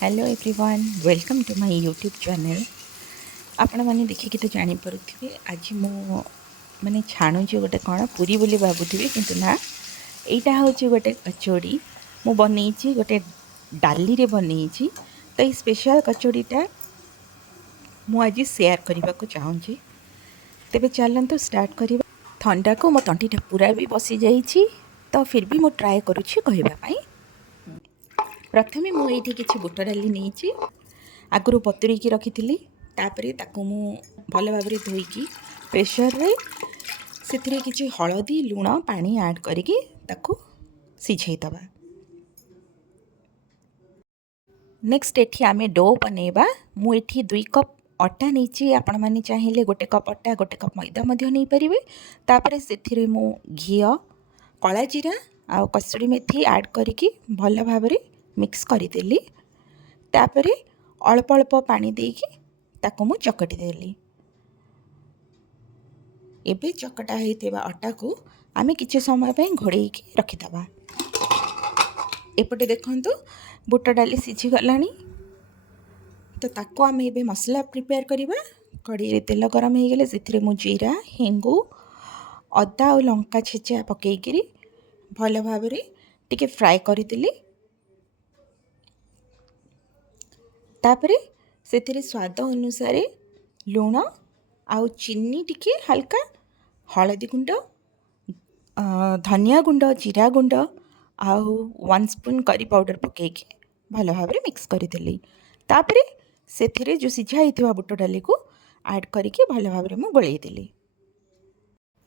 Hello everyone welcome to my YouTube channel. आपण मैंने देखिए तो जानीपे आज मु मैंने छाणुची गोटे कौन पूरी बोली भावुथी किंतु ना यहाँ हूँ गोटे कचोड़ी मु बनई गोटे डाली रे बनई। तो ये स्पेशल कचोड़ीटा मु आज शेयर करने को चाहूँगी। तेबे चलते स्टार्ट करवा। ठंडा को मो तंटीटा पूरा भी बसी जाइए तो फिर भी मु ट्राए करुँची कहवाई। प्रथमे मुझे किसी बुट डाली नहीं आगु बतुरी रखी तापर ताकू मु भल भाव धोईकी प्रेसर रे से किसी हलदी लुण पानी ऐड करके ताकू सिझेदबा। नेक्स्ट एठी आमे डो बनेबा। मु एठी 2 कप अटा नहीं आपण मैंने चाहिए गोटे कप अटा गोटे कप मैदा नहीं पारे। तापर से मु घी कला जीरा आ कसूरी मेथी ऐड करके भल भाव मिक्स करदेली। तापर अल्प अल्प पानी देकी ताकू मु चकटी देली। एबे चकटा होइतेबा अटा को आमे किछि समय पे घोड़े की रखिदबा। एपटे देखंतु बुट डाली सिझी गलानी। तो ताको आमे एबे मसला प्रिपेयर करिबा। कढ़ी रे तेल गरम हो गले से मु जीरा हेंगु अदा और लंका छेचा पकईकरी भल भाव टिके फ्राए करदेली। तापरे से स्वाद अनुसार लुण आउ चीनी टिके हल्का हलदी गुंड धनिया गुंड जीरा गुंड आउ 1 स्पून करी पाउडर पकईकी भल भाव मिक्स करदेली। तापरे से जो सिझा होइथिबा बुट डाली को ऐड करके भल भाव में गोलैदेली।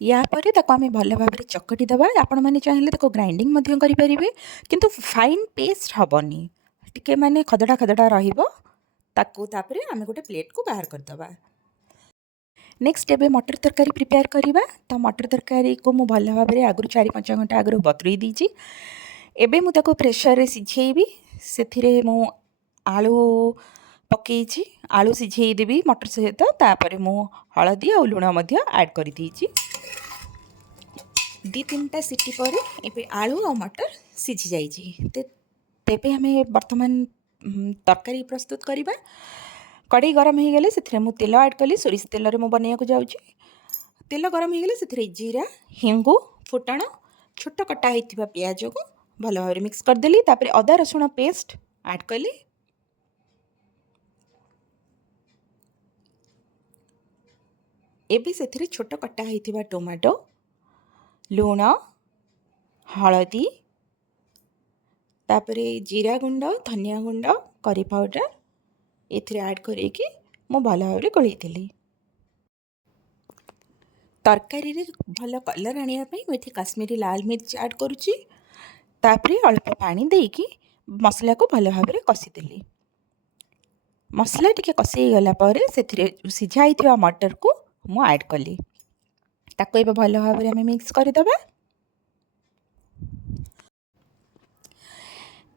या परे ताको आमे भल भाव चकटी दबा। आपण माने चाहिए ताको ग्राइंडिंग मध्य करि परिबे किंतु फाइन पेस्ट हबनी टिके माने खदड़ा खदड़ा रहिबो। ताको तापरे आमे गोटे प्लेट को बाहर कर दबा। नेक्स्ट एबे मटर तरकारी प्रिपेयर करिबा। तो मटर तरकारी को मु भल भाव आगु 4-5 घंटा आगु बतुरी दीची। एबे मु ताको प्रेशर रे सिझेइबी। सेथिरे मु आलू पकईची आलू सिझेई देबी मटर सहित। तापरे मु हलदी और लुण मध्य ऐड कर दीची। 2-3टा सीटी पर एबे आलू और मटर सिझी जाइए। तेबे हमें वर्तमान तरकारी प्रस्तुत करवा। कढ़ई गरम हो गले से मु तेल ऐड कली। सोरिष तेल रे मु बनैया को जाउची। तेल गरम हो गले से जीरा हेंगु फुटण छोट कटा होइथिबा प्याज को भल भाव मिक्स करदेली। तापर अदा रसुण पेस्ट ऐड कली। एबे से छोट कटा होइथिबा टोमाटो लुण हलदी तापर जीरा गुंड धनिया गुंड करी पाउडर एथिरे ऐड करके मु भल भाव गोलैदेली। तरकारी रे भल कलर आनिया पई मुझे काश्मीरी लाल मिर्च ऐड करुची। तापर अल्प पानी देकी मसला को भल भाव कषिदेली। मसला टिके कषि गला पर से सिझा होइथिबा मटर को मु ऐड कली। ताको एबे भल भाव में मिक्स करदबा।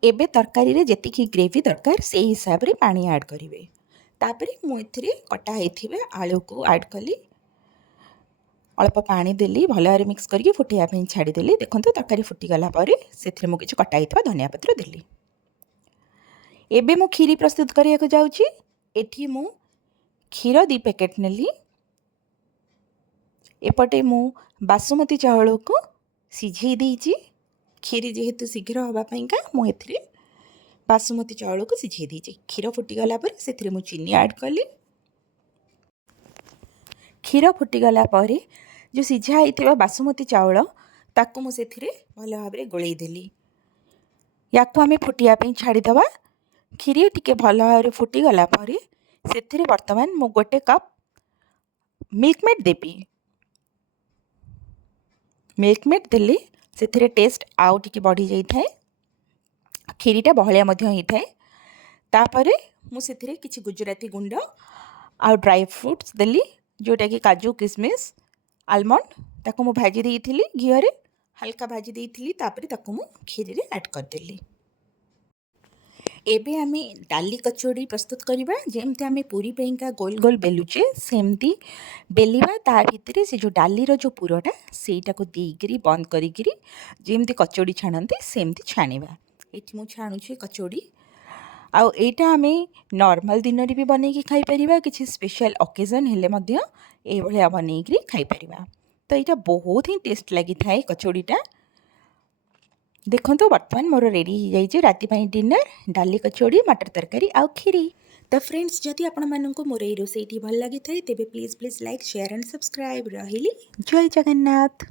एबे तरकारी रे जेतिकी ग्रेवी दरकार से हिसाब रे पानी ऐड करिवे। तापरे मु एथिरे कटा हेथिबे आलू को ऐड कली। अल्प पानी देली भल भाव मिक्स करके फुटिया पे छाड़ी देली। देखंतु तरकारी फुटी गला पर सेथिरे मु किछि कटा हेथिबा धनिया पत्र देली। एबे मु खीरी प्रस्तुत करिया को जाउची। एठी मु खीर 2 पैकेट नेली। एपटे मु बासमती चावल को सिझेई देइची। खीरी जेहेतु शीघ्र होगापाइंका मु एथिरे बासमती चावल को सिझेई देइची। खीर फुटीगला पर से मु चीनी ऐड कली। खीर फुटीगला पर जो सिझा होइथिबा बासमती चावल ताकू मु सेथिरे भल भाव गोलैई देली। याकू आमे फुटिया पे छाड़ीदबा। खीरी टिके भल भाव फुटीगला पर सेथिरे वर्तमान मु गोटे कप मिल्कमेड देबी। मिल्कमेड देली से टेस्ट आउ टिके बढ़ी जाए। खीरीटा बहलिया मध्य होई थाए। तापरे मु सेथिरे किछि गुजराती गुंड आउ ड्राई फ्रूट्स देली जोटा कि काजू किशमिश आलमंड ताको मु भाजी देइथिली घी रे हल्का भाजी देइथिली। तापरे ताको मु खीरी रे ऐड कर देली। एबे आमे डाली कचौड़ी प्रस्तुत करवा। जेमती आमे पूरी पेंका गोल गोल बेलुचे सेमती बेलिबा। ता भितरे से जो डाली रो जो पुरटा सेटा को देइकरी बंद करिकरी जेमती कचौड़ी छाणंती सेमती छाणीबा। एठी मु छाणुची कचौड़ी। आउ एटा आमे नॉर्मल दिन रे भी बनैकी खाई परिबा किछि स्पेशल ओकेजन हेले मध्य ए भलिया बनैकी खाई परिबा। तो एटा बहुत ही टेस्ट लगी थाए कचौड़ीटा। देखो बर्तमान मोर रेडी हो जाइए राति पाई डिनर डाली कचौड़ी मटर तरकारी आउ खीरी। तो फ्रेंड्स जदि आपण मानक मोर ए रोसईटी भल लगी थाए तेबे please please like share and subscribe रहिली। जय जगन्नाथ।